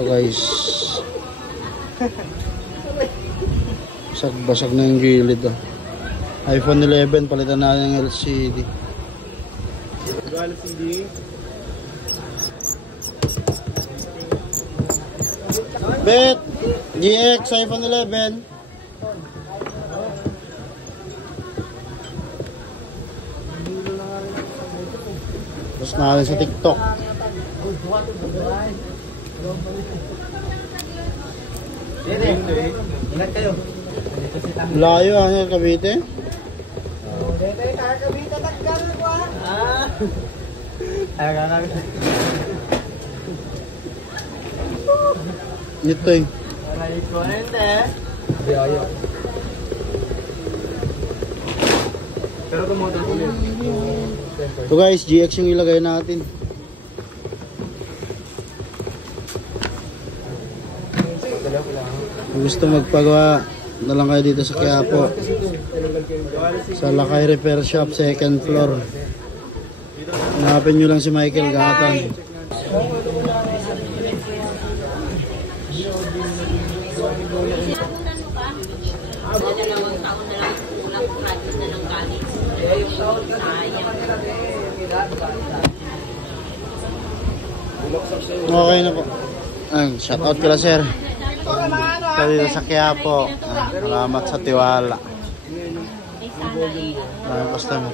Ito guys. Basag na yung gilid oh. iPhone 11 palitan natin ng LCD. Bet GX iPhone 11. Tapos natin sa TikTok. Ingat kayo. Layo ano Cavite? Dito Cavite taggal ko ah. Ay gana. Ito eh. Aray ko ente. Biaya. Pero tumotor ko yun. So guys, GX yung ilagay natin. Kung gusto magpagawa na lang kayo dito sa Quiapo sa Lakay Repair Shop, second floor. Hanapin nyo lang si Michael Gatan. Okay na po. Shout out kila sir. Ito dito sa Quiapo. Salamat sa tiwala. Customer.